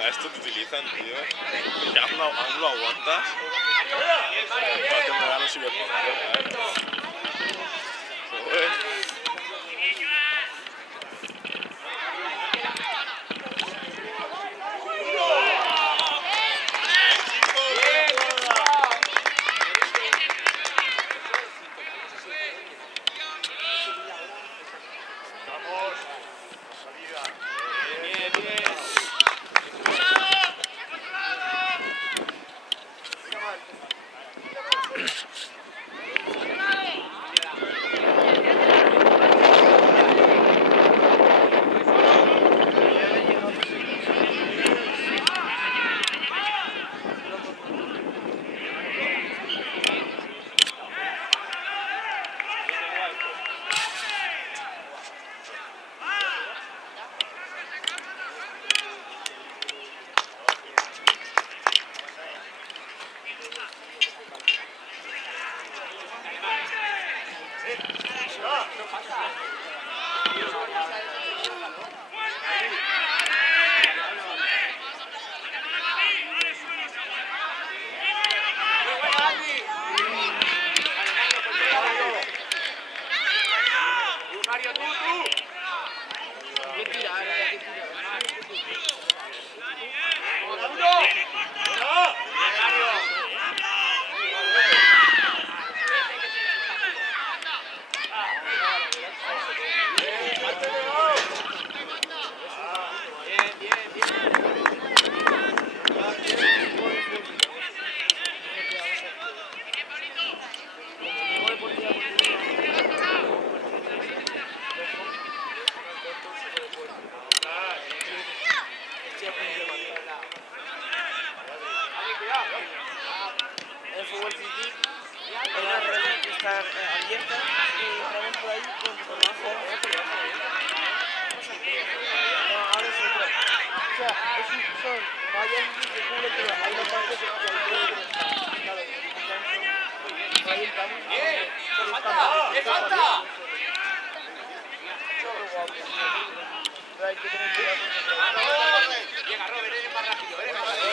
A esto te utilizan, tío. Y aún lo aguantas. Para que me gano si me pongo. El fútbol city, en las redes que están abiertas y entramos por ahí con abajo. No, ahora es otro. O sea, son vallas de culo, pero hay una parte que claro, ahí entramos. ¡Falta! ¡Falta! Pero hay que tener cuidado con eso. Llega Robert, eres más rápido, eres más rápido.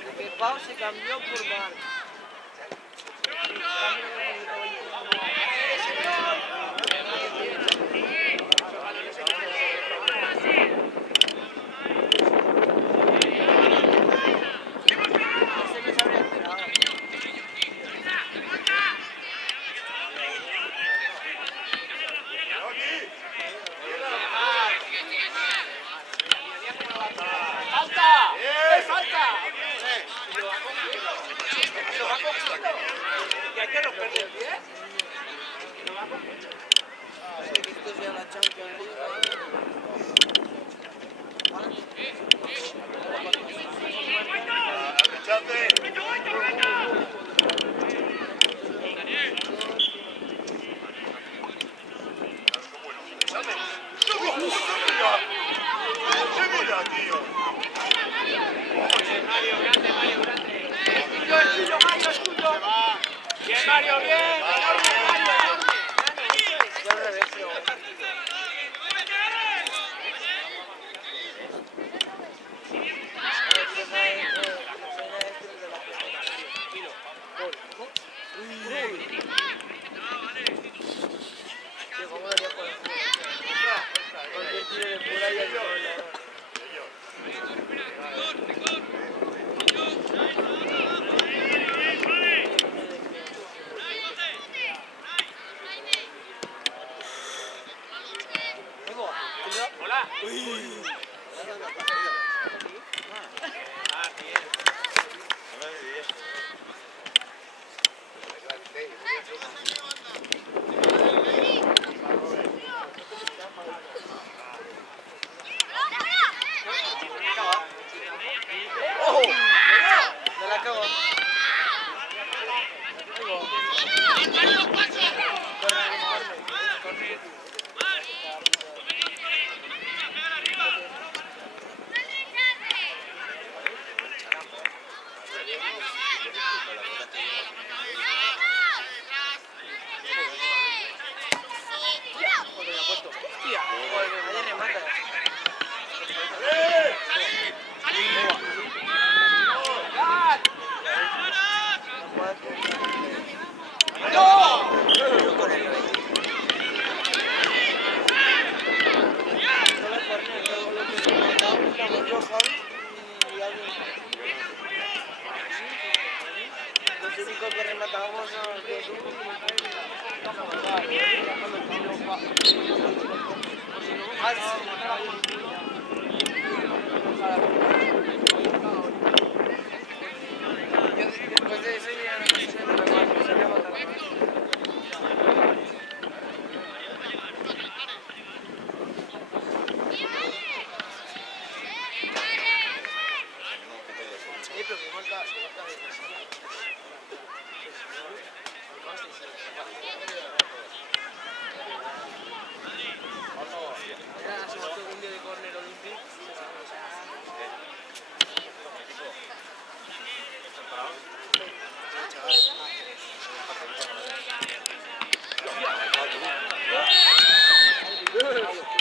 Que Pau se cambió por Marc. Ese me se habría enterado. ¡Falta! ¡Falta! ¿Que hay que romperle el pie? Sé que esto sea la Champions League. ¡Bien, Mario, bien! Ya al revés, pero... ¡Hola! ¡Oh! Me la cago. Hostia, joder, vaya remata. Los únicos que rematábamos son los después de ese ya no sé me salía a matar. Pero me falta era su segundo de córner olímpico.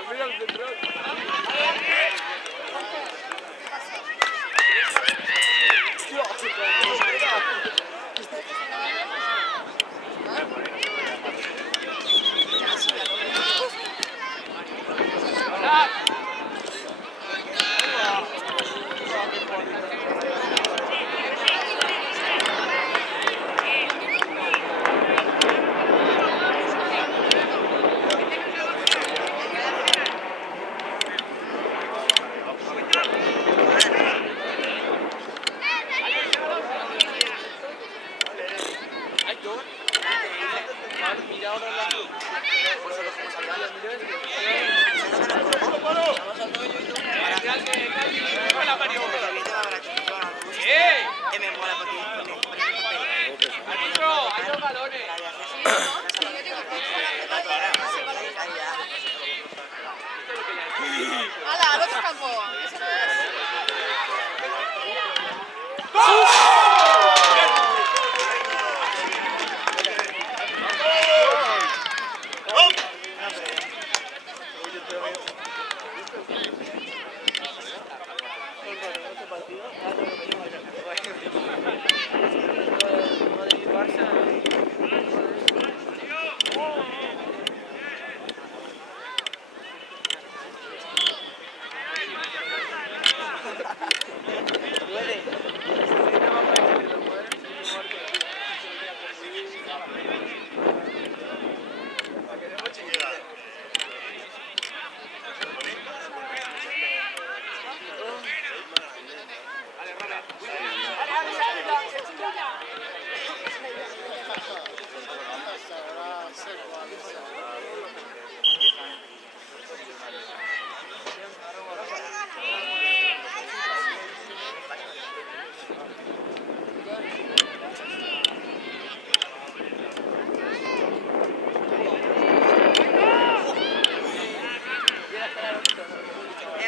Mira el central.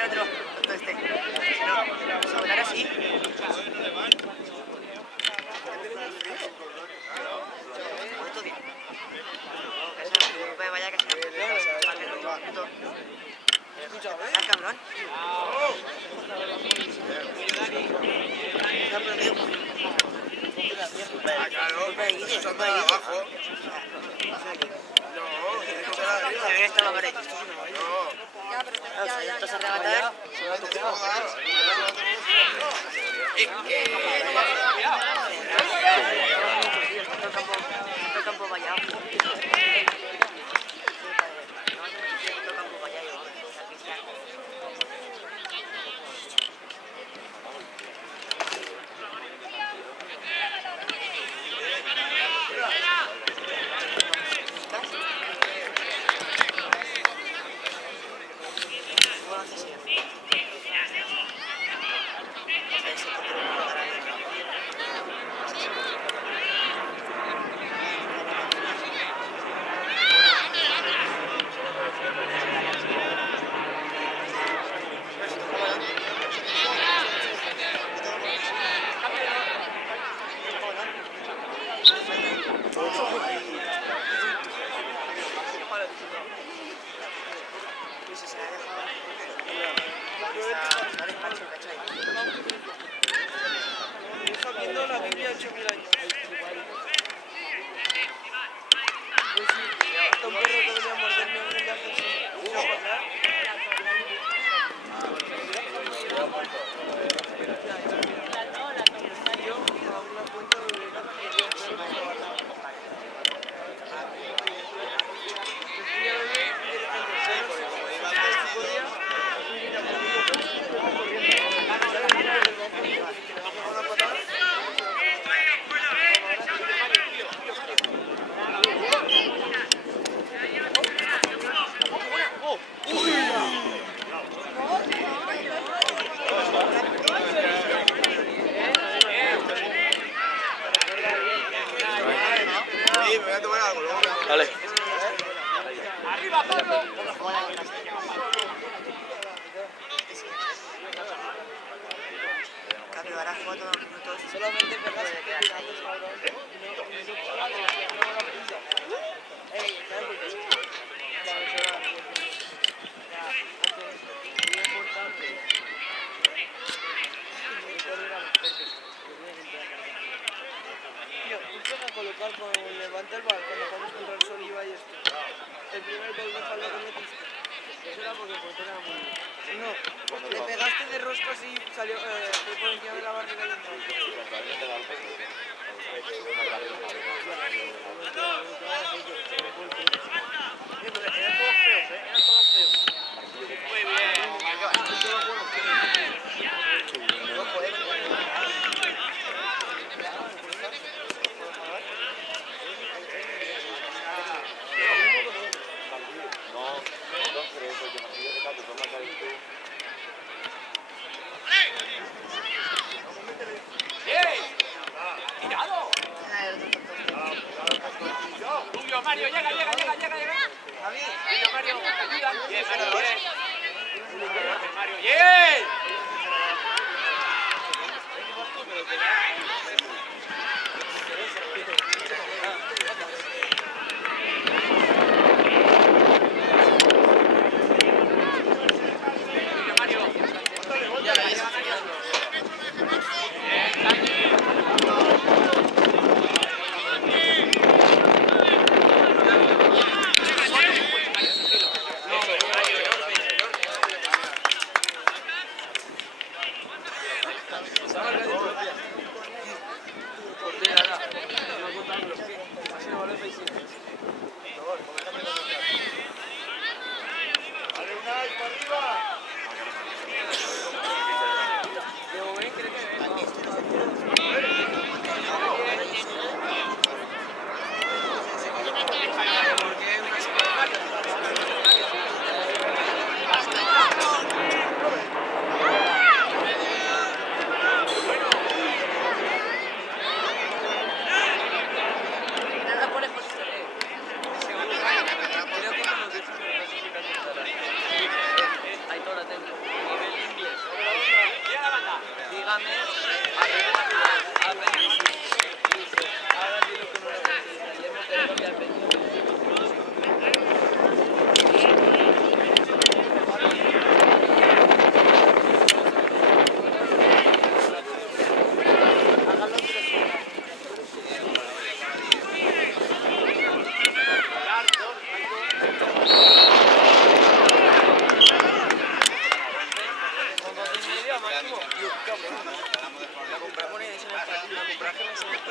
Otro, tonto este. No, ahora sí. Todo bien. Vaya que ¿estás cabrón? No, pero tío. abajo. Se ve esta pared. Esto se arrebata. El campo vallado. Está viendo la Biblia 8000 años. Pues sí, hasta un perro que venía a morderme en el hace así. ¿Se va a pasar? Yo a una cuenta de Dale. ¡Arriba, Pablo! Capibara jugó todos los minutos. solamente pegas que tirando, cabrón. Tío, tú puedes colocar cuando levanta el balón, cuando jugamos contra el Sol Iba y esto. El primer gol de fallo que metiste. Eso era porque el portero era muy bien. No, le pegaste de rosca y salió fue por encima de la barrera y entró. Pero eran todos feos, eran todos feos. Muy bien. ¡Tirado! Rubio, Mario, llega. Rubio, Mario, ayuda. Bien, Mario, bien. Mario, bien.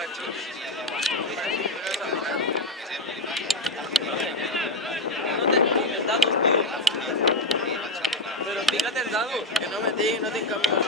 No te tires dados, tío. Pero tírate el dado, que no me di, no te encamino